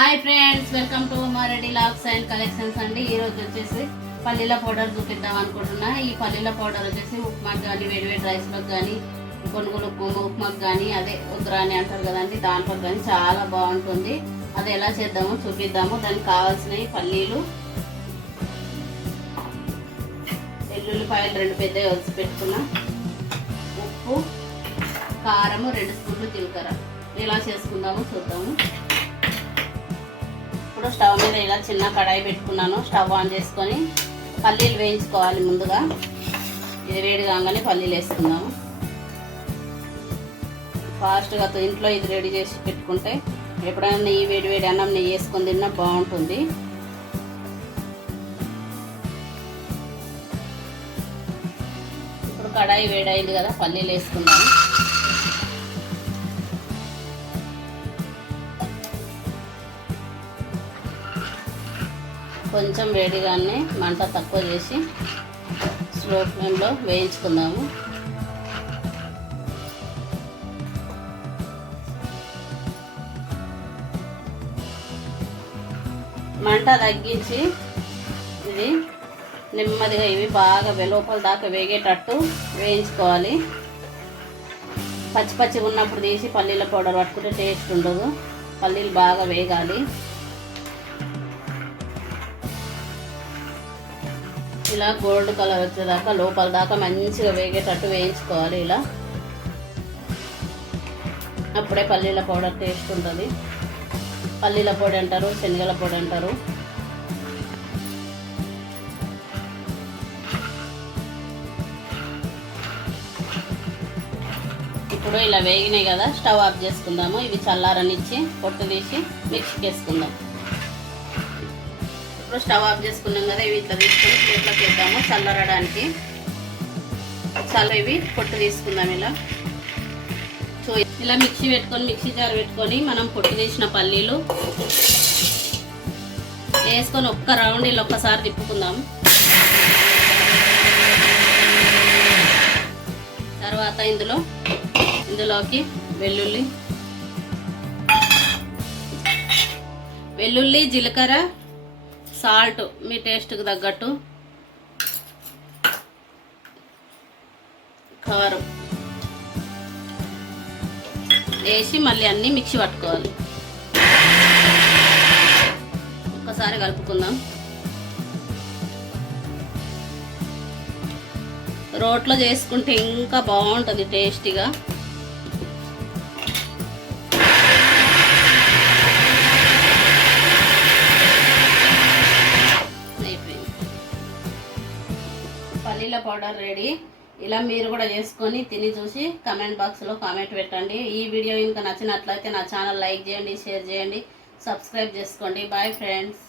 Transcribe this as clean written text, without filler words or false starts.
Hi friends, welcome to Mareddy logs and collections అండి. ఈరోజు వచ్చేసి పల్లీల పౌడర్ చూపిద్దాం అనుకుంటున్నా. ఈ పల్లీల పౌడర్ వచ్చేసి ఉప్మాకి కానీ వేడివేడి రైస్లోకి కానీ కొనుగోలు ఉప్మాకి కానీ అదే ఉగ్రాని అంటారు కదండి, దాంట్లో కానీ చాలా బాగుంటుంది. అది ఎలా చేద్దామో చూపిద్దాము. దానికి కావాల్సినవి పల్లీలు, వెల్లుల్లిపాయలు 2 పెద్దవి వచ్చి పెట్టుకున్నా, ఉప్పు, కారము, 2 స్పూన్లు జీలకర్ర. ఎలా చేసుకుందామో చూద్దాము. ఇప్పుడు స్టవ్ మీద ఇలా చిన్న కడాయి పెట్టుకున్నాను. స్టవ్ ఆన్ చేసుకొని పల్లీలు వేయించుకోవాలి. ముందుగా ఇది వేడి కాగానే పల్లీలు వేసుకుందాము. ఫాస్ట్గా ఇంట్లో ఇది రెడీ చేసి పెట్టుకుంటే ఎప్పుడైనా నెయ్యి వేడి అన్నం నెయ్యి వేసుకొని తిన్నా బాగుంటుంది. ఇప్పుడు కడాయి వేడైంది కదా, పల్లీలు వేసుకుందాము. కొంచెం వేడిగానే మంట తక్కువ చేసి స్లో ఫ్లేమ్లో వేయించుకుందాము. మంట తగ్గించి ఇది నెమ్మదిగా ఇవి బాగా లోపల దాకా వేగేటట్టు వేయించుకోవాలి. పచ్చి పచ్చి ఉన్నప్పుడు తీసి పల్లీల పౌడర్ పట్టుకుంటే టేస్ట్ ఉండదు. పల్లీలు బాగా వేగాలి. ఇలా గోల్డ్ కలర్ వచ్చేదాకా లోపల దాకా మంచిగా వేగేటట్టు వేయించుకోవాలి. ఇలా అప్పుడే పల్లీల పౌడర్ టేస్ట్ ఉంటుంది. పల్లీల పొడి అంటారు, శనగల పొడి అంటారు. ఇప్పుడు ఇలా వేగినాయి కదా, స్టవ్ ఆఫ్ చేసుకుందాము. ఇవి చల్లారనిచ్చి పొట్టు తీసి మిక్సీకి వేసుకుందాం. ఇప్పుడు స్టవ్ ఆఫ్ చేసుకున్నాం కదా, ఇవి ఇట్లా తీసుకొని ప్లేట్లోకి వేద్దాము చల్లరడానికి. ఇవి పొట్టు తీసుకుందాం. ఇలా మిక్సీ జార్ పెట్టుకొని మనం పొట్టు తీసిన పల్లీలు వేసుకొని ఒక్క రౌండ్ ఇలా ఒక్కసారి తిప్పుకుందాం. తర్వాత ఇందులోకి వెల్లుల్లి, జీలకర్ర, సాల్ట్ మీ టేస్ట్కి తగ్గట్టు, కారం వేసి మళ్ళీ అన్నీ మిక్సీ పట్టుకోవాలి. ఒక్కసారి కలుపుకుందాం. రోట్లో చేసుకుంటే ఇంకా బాగుంటుంది టేస్టీగా. పల్లీల పౌడర్ రెడీ. ఇలా మీరు కూడా చేసుకొని తిని చూసి కామెంట్ బాక్స్లో కామెంట్ పెట్టండి. ఈ వీడియో ఇంకా నచ్చినట్లయితే నా ఛానల్ లైక్ చేయండి, షేర్ చేయండి, సబ్స్క్రైబ్ చేసుకోండి. Bye friends.